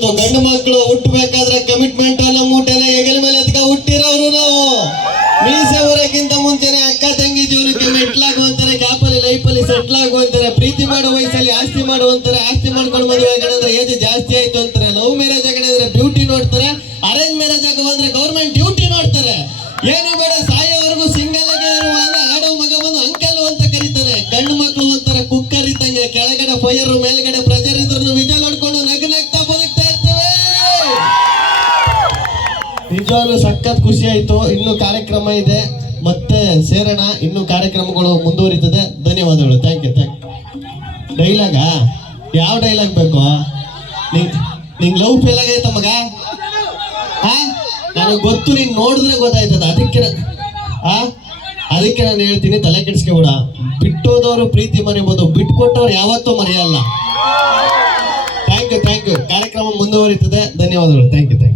ಗಂಡು ಮಕ್ಕಳು ಹುಟ್ಟಬೇಕಾದ್ರೆ ಕಮಿಟ್ಮೆಂಟ್ ಮೂಟೆಲ್ಲ ಹೆಗಲ ಮೇಲೆ ಎತ್ಕ ಹುಟ್ಟಿರೋರು ನಾವು. ಮೀಸೆ ಊರಕ್ಕಿಂತ ಮುಂಚೆನೆ ಅಕ್ಕ ತಂಗಿ ಜೀವನಕ್ಕೆ ಮೆಟ್ಲಾಗುವಂತಾರೆ, ಗ್ಯಾಪಲ್ಲಿ ಲೈಫಲ್ಲಿ ಸೆಟ್ಲ್ ಆಗುವಂತಾರೆ, ಪ್ರೀತಿ ಮಾಡೋ ವಯಸ್ಸಲ್ಲಿ ಆಸ್ತಿ ಮಾಡುವಂತಾರೆ, ಆಸ್ತಿ ಮಾಡ್ಕೊಂಡು ಮದುವೆ ಆಗಂದ್ರೆ ಏಜ್ ಜಾಸ್ತಿ ಆಯ್ತು ಅಂತಾರೆ, ಲವ್ ಮ್ಯಾರೇಜ್ ಆಗಂದ್ರೆ ಬ್ಯೂಟಿ ನೋಡ್ತಾರೆ, ಅರೇಂಜ್ ಮ್ಯಾರೇಜ್ ಆಗ ಬಂದ್ರೆ ಗೌರ್ಮೆಂಟ್ ಡ್ಯೂಟಿ ನೋಡ್ತಾರೆ. ಏನು ಬೇಡ ಸಾಯೋವರೆಗೂ ಸಿಂಗಲ್ ಆಡೋ ಮಗ ಬಂದು ಅಂಕಲ್ ಅಂತ ಕರೀತಾರೆ. ಗಂಡು ಮಕ್ಕಳು ಒಂಥರ ಕುಕ್ಕರ್ ಇದ್ದಂಗೆ, ಕೆಳಗಡೆ ಫೈರ್ ಮೇಲ್ಗಡೆ ಪ್ರೆಷರ್ ಇದ್ರು ವಿಜಲ್ ಹೊಡ್ಕೊಂಡು ನಗ್ತಾ ಬದುಕ್ತಾ ಇರ್ತೇವೆ. ನಿಜವಾಗ್ಲೂ ಸಖತ್ ಖುಷಿ ಆಯ್ತು. ಇನ್ನು ಕಾರ್ಯಕ್ರಮ ಇದೆ, ಮತ್ತೆ ಸೇರೋಣ. ಇನ್ನು ಕಾರ್ಯಕ್ರಮಗಳು ಮುಂದುವರಿತದೆ. ಧನ್ಯವಾದಗಳು. Thank you. ಡೈಲಾಗ ಯಾವ ಡೈಲಾಗ್ ಬೇಕು? ನಿಂಗ್ ಲವ್ ಫೇಲ್ ಆಗೈತ ಮಗ? ನನಗೆ ಗೊತ್ತು, ನೀನ್ ನೋಡಿದ್ರೆ ಗೊತ್ತಾಯ್ತದ. ಅದಕ್ಕೆ ನಾನು ಹೇಳ್ತೀನಿ, ತಲೆ ಕೆಡಿಸ್ಕೊಬೇಡ. ಬಿಟ್ಟೋದವರು ಪ್ರೀತಿ ಮರಿಬೋದು, ಬಿಟ್ಕೊಟ್ಟವ್ರು ಯಾವತ್ತೂ ಮರೆಯಲ್ಲ. Thank you. ಕಾರ್ಯಕ್ರಮ ಮುಂದುವರಿತದೆ. ಧನ್ಯವಾದಗಳು. Thank you.